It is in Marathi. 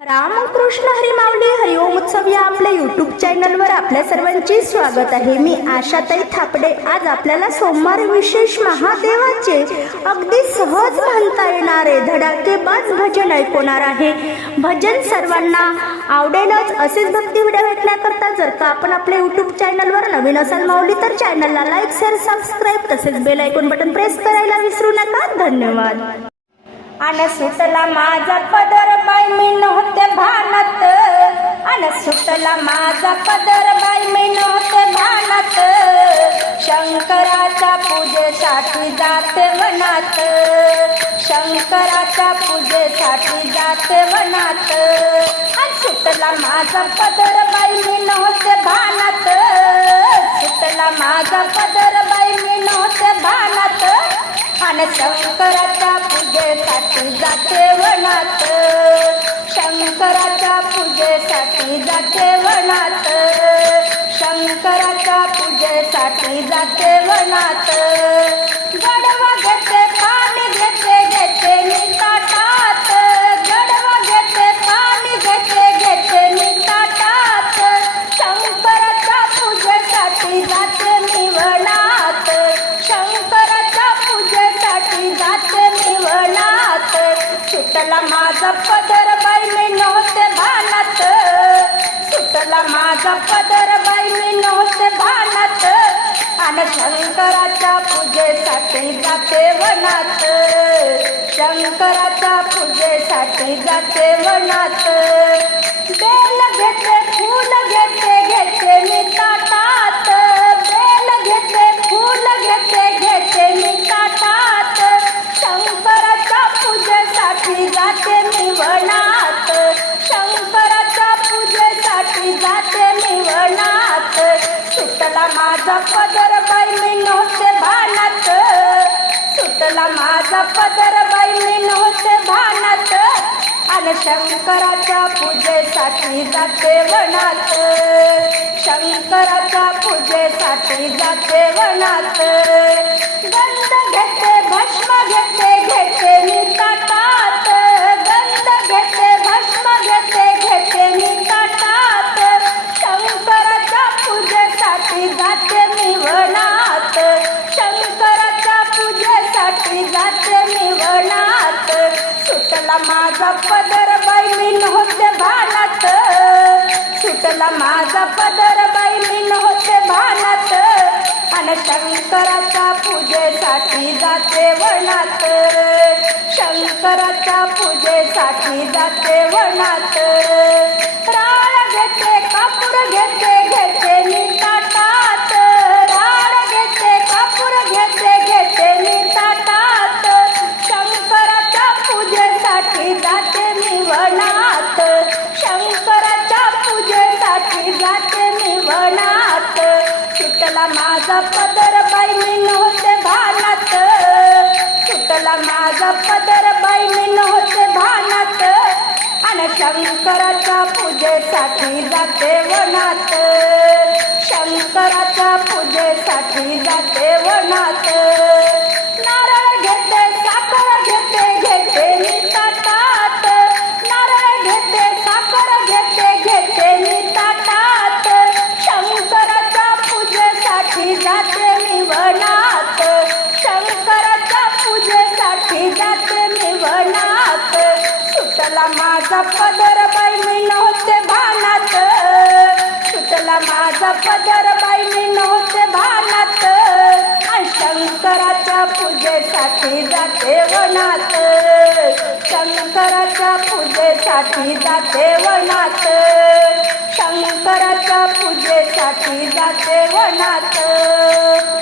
रामकृष्ण हरी माऊली हरिओम उत्सव या आपल्या युट्यूब चॅनलवर आपल्या सर्वांचे स्वागत आहे. मी आशाताई थापडे. आज आपल्याला सोमवार विशेष महादेवाचे अगदी सहज म्हणता येणारे धडाकेबाज भजन ऐकवणार आहे. भजन सर्वांना आवडेलच. असेच भक्ती व्हिडिओ भेटण्याकरता जर का आपण आपल्या युट्यूब चॅनलवर नवीन असाल माऊली तर चॅनलला लाईक शेअर सबस्क्राईब तसेच बेल ऐकून बटन प्रेस करायला विसरू नका. धन्यवाद. आणि सुटला माझा पदर बाई मी नव्हते भानत. अन सुटला माझा पदर बाई मी नव्हते भानत. शंकराच्या पूजेसाठी जाते वनात शंकराच्या पूजेसाठी जाते वनात अन सुटला माझा पदर बाई मी नव्हते भानत. सुटला माझा पदर बाई मी नव्हते भानत. आणि शंकराच्या पूजेसाठी जाते पूजेसाठी जाते वनात. गडवा घेते पाणी घेते घेते मी ताटात. गडवा घेते पाणी घेते घेते मी ताटात. शंकराच्या पूजेसाठी जाते मी वनात. शंकराच्या पूजेसाठी जाते मी वनात. सुटला माझा पदर पूजेसाठी जाते वनात. शंकराच्या पूजेसाठी जाते वनात. बेल घेते फूल घेते घेते मी ताटात. बेल घेते फूल घेते घेते मी ताटात. शंकराच्या पूजेसाठी जाते मी वनात. शंकराच्या पूजेसाठी जाते मी वनात. सुटला माझा पदर माझा पदर बाई मी नव्हते भानात. आणि शंकराच्या पूजेसाठी जाते वनात. शंकराच्या पूजेसाठी जाते वनात. गंध घेते भस्म घेते घेते पदर बाई मी नव्हते भानात. सुटला माझा पदर बाई मी नव्हते भानात. आणि शंकराच्या पूजेसाठी जाते वनात. शंकराच्या पूजेसाठी जाते वनात. सुटला माझा पदर बाई मी नव्हते भानात. सुटला माझा पदर बाई मी नव्हते भानात. आणि शंकराच्या पूजेसाठी जाते वनात. शंकराच्या पूजेसाठी जाते वनात. माझा पदर बाई मी नव्हते भानात. सुटला माझा पदर बाई मी नव्हते भानात. शंकराच्या पूजेसाठी जाते वनात. शंकराच्या पूजेसाठी जाते वनात. शंकराच्या पूजेसाठी जाते वनात.